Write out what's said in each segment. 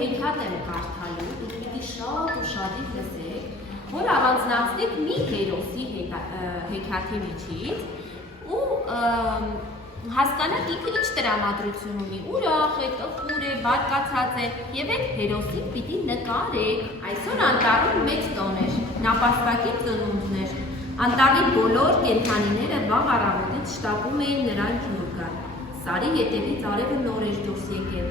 հեքիաթ եմ կարդալու, դուք պիտի շատ ու շատիկ լսեք, որ առանձնացնեք մի հերոսի հեքիաթի միջից ու հասկանաք ինքը ինչ տրամադրություն ունի, ուրախ է, տխուր է, բարկացած է և այդ հերոսին պիտի նկարեք։ Այսօր անտառում մեծ տոն էր, նապաստակի ծնունդն էր։ Անտառի բոլոր կենդանիները վաղ առավոտից շտապում էին նրան ջուր գալ։ Սարի ետևից արևը նոր էր դուրս եկել։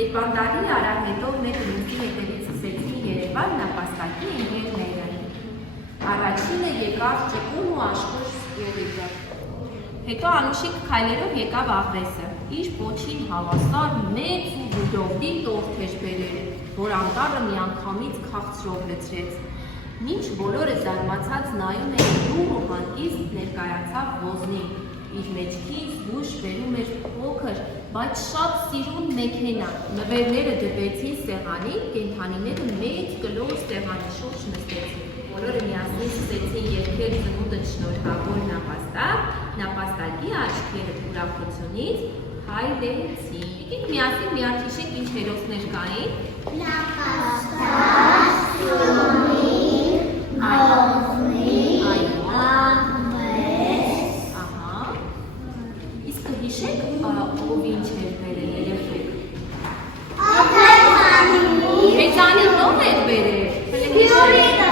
Երբ անտառի արահետով մեկ մյուսի ետևից սկսեցին երևալ նապաստակի ընկերները։ Առաջինը եկավ ճկուն ու աշխույժ Սկյուռիկը։ Հետո անուշիկ քայլերով եկավ աղվեսը, իր պոչին հավասար մեծ ու բուդովդի տորթ էր բերել, որ անտառը միանգամից քաղցրով լցրեց։ Մինչ բոլորը զարմացած նայում էին, լուռ ու հանգիստ ներկայացավ Ոզնին։ Իր մեջքից դուրս բերում էր փոքր, բայց շատ սիրուն մեքենա։ Նվերները դպեցին սեղանին, կենդանիները մեծ կլոր սեղանի շուրջ նստեցին։ Բոլորը միասին սկսեցին երգել ծնունդը շնորհավոր նապաստակ, նապաստակի աչքերը ուրախությունից հայլեցին։ Եկեք միասին մի հիշենք ինչ հերոսներ կային։ Նապաստակ, Սկյուռիկ, Ոզնին, աղվես։ Ահա։ Իսկ հիշեք ով ինչ էր բերել երեխեք։ Հեծանին ով էր բերել։ Սկյուռիկը։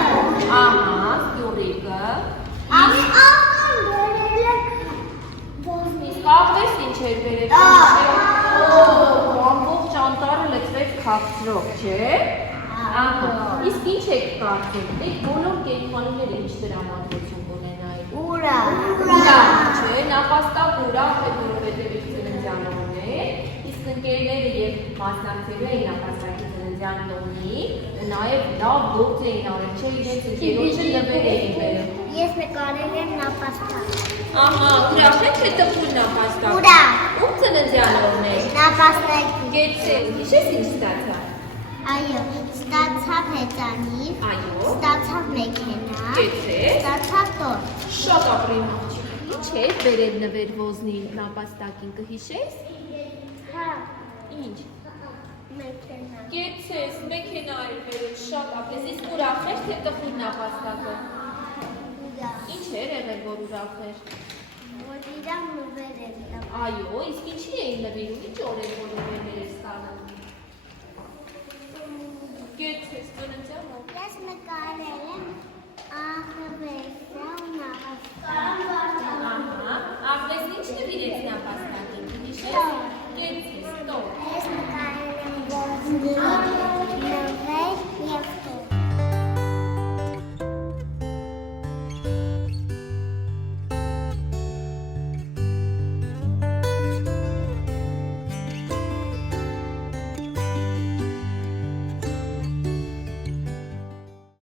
Ահա, Սկյուռիկը։ Իսկ աղվես ինչ էր բերել։ Ամբողջ անտառը լցվեց քաղցրով, չէ՞։ Ահա։ Իսկ ինչ եք կարծում։ Այդ բոլոր կենդանիները ինչ տրամադրություն կունենային։ Ուրախ։ Չէ, նապաստակ ուրախ է, որովհետև իր ծննդյան օրն է, իսկ ընկերները և մասնակցելու էին նապաստակի ծննդյան տոնին ու նաև լավ գործ էին արել, չէ, իրենց ընկերոջը նվեր էին բերել։ Ես նկարել եմ նապաստակ։ Ահա, ուրախ է թե տխուր նապաստակ։ Ուրախ։ Ում ծննդյան օրն է։ Նապաստակի։ Գեցեք, հիշես ինչ ստացավ։ Այո, ստացավ հեծանիվ, Այո։ ստացավ մեքենա, Գեցեք։ ստացավ տորթ։ Շատ ապրիմ աղջիկ։ Ինչ է բերել նվեր Ոզնի նապաստակին, կհիշես։ Հա, Ինչ։ մեքենա։ Գեցես, մեքենա էր բերել, շատ ապրես, իսկ ուրախ էր թե տխուր նապաստակը։ Ուրախ։ Ինչ էր եղել, որ ուրախ էր։ Որ իրան նվեր եմ տա։ Այո, իսկ ինչի էին նվիրում, ինչ օրեր որ նվերներ էր ստանում։ Գեցես, ծննդյան օր։ Ես նկարել եմ աղվեսը ու նապաստակը։ Ահա, աղվեսն ինչ նվիրեց նապաստակին, հիշես։ Գեցես, տոր։ Ես նկարել եմ Ոզնին,